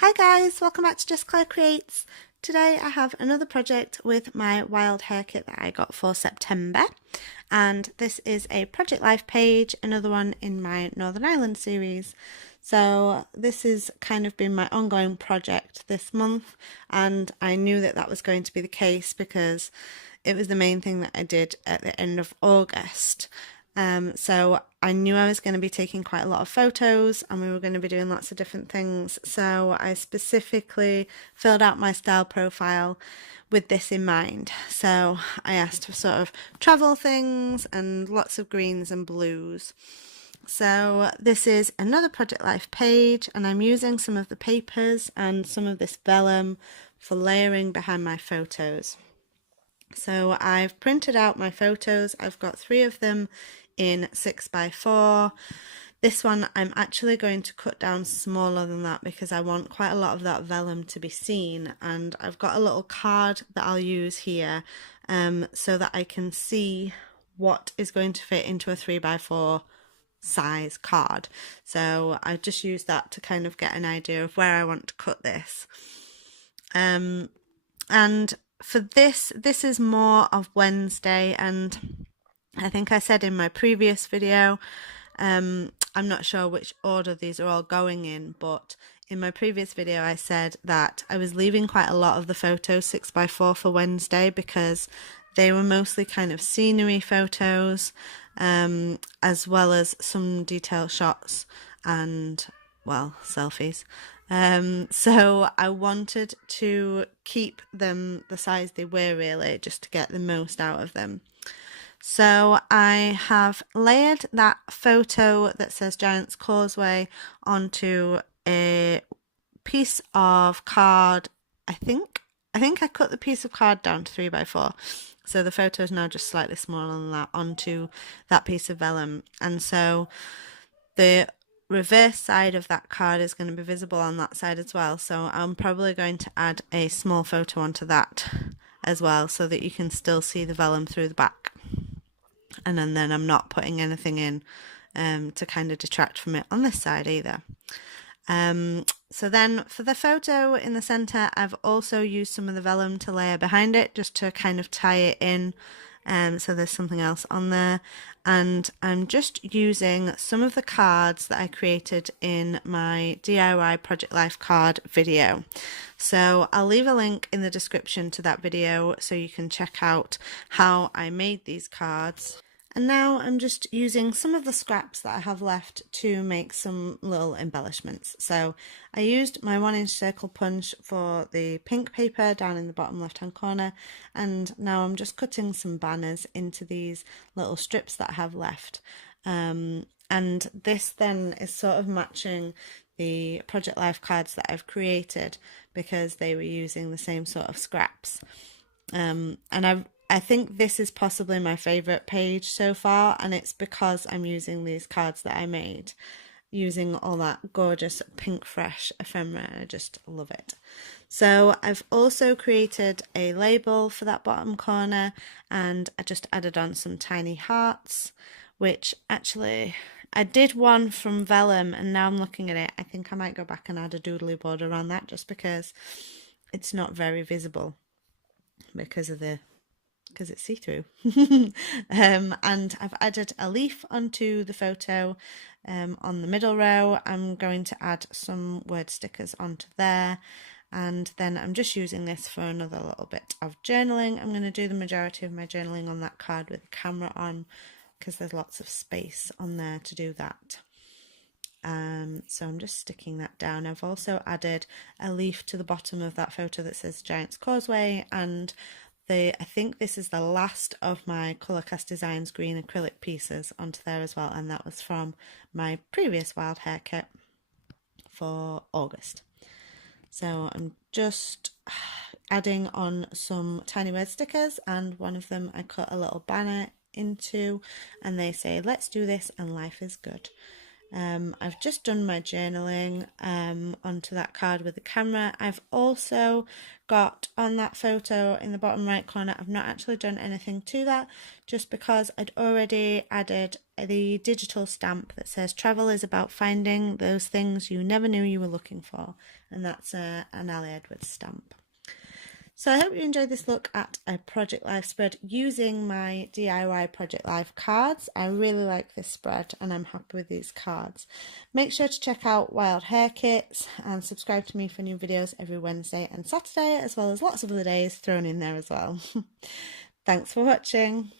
Hi guys, welcome back to Just Claire Creates. Today I have another project with my wild Hare Kit that I got for September, and this is a Project Life page, another one in my Northern Ireland series. So this has kind of been my ongoing project this month, and I knew that that was going to be the case because it was the main thing that I did at the end of August. So I knew I was going to be taking quite a lot of photos and we were going to be doing lots of different things. So I specifically filled out my style profile with this in mind. So I asked for sort of travel things and lots of greens and blues. So this is another Project Life page, and I'm using some of the papers and some of this vellum for layering behind my photos. So I've printed out my photos. I've got 3 of them in 6x4. This one I'm actually going to cut down smaller than that because I want quite a lot of that vellum to be seen, and I've got a little card that I'll use here so that I can see what is going to fit into a 3x4 size card. So I just use that to kind of get an idea of where I want to cut this. And for this is more of Wednesday, and I think I said in my previous video, I'm not sure which order these are all going in, but in my previous video I said that I was leaving quite a lot of the photos 6x4 for Wednesday because they were mostly kind of scenery photos, as well as some detail shots and, well, selfies. So I wanted to keep them the size they were, really, just to get the most out of them. So I have layered that photo that says Giant's Causeway onto a piece of card. I think I cut the piece of card down to 3x4. So the photo is now just slightly smaller than that onto that piece of vellum. And so the reverse side of that card is going to be visible on that side as well. So I'm probably going to add a small photo onto that as well so that you can still see the vellum through the back. And then I'm not putting anything in to kind of detract from it on this side either. So then for the photo in the centre, I've also used some of the vellum to layer behind it just to kind of tie it in. So there's something else on there, and I'm just using some of the cards that I created in my DIY Project Life card video. So I'll leave a link in the description to that video so you can check out how I made these cards. And now I'm just using some of the scraps that I have left to make some little embellishments. So I used my 1-inch circle punch for the pink paper down in the bottom left hand corner, and now I'm just cutting some banners into these little strips that I have left. And this then is sort of matching the Project Life cards that I've created because they were using the same sort of scraps. And I think this is possibly my favourite page so far, and it's because I'm using these cards that I made, using all that gorgeous pink fresh ephemera. I just love it. So I've also created a label for that bottom corner, and I just added on some tiny hearts, which actually I did one from vellum, and now I'm looking at it, I think I might go back and add a doodly border around that just because it's not very visible because it's see-through. And I've added a leaf onto the photo on the middle row. I'm going to add some word stickers onto there, and then I'm just using this for another little bit of journaling. I'm going to do the majority of my journaling on that card with the camera on because there's lots of space on there to do that. So I'm just sticking that down. I've also added a leaf to the bottom of that photo that says Giant's Causeway, and I think this is the last of my Colourcast Designs green acrylic pieces onto there as well, and that was from my previous wild Hare Kit for August. So I'm just adding on some tiny word stickers, and one of them I cut a little banner into, and they say, "Let's do this and life is good." I've just done my journaling onto that card with the camera. I've also got on that photo in the bottom right corner, I've not actually done anything to that, just because I'd already added the digital stamp that says travel is about finding those things you never knew you were looking for, and that's an Ali Edwards stamp. So I hope you enjoyed this look at a Project Life spread using my DIY Project Life cards. I really like this spread and I'm happy with these cards. Make sure to check out Wild Hare Kits and subscribe to me for new videos every Wednesday and Saturday, as well as lots of other days thrown in there as well. Thanks for watching.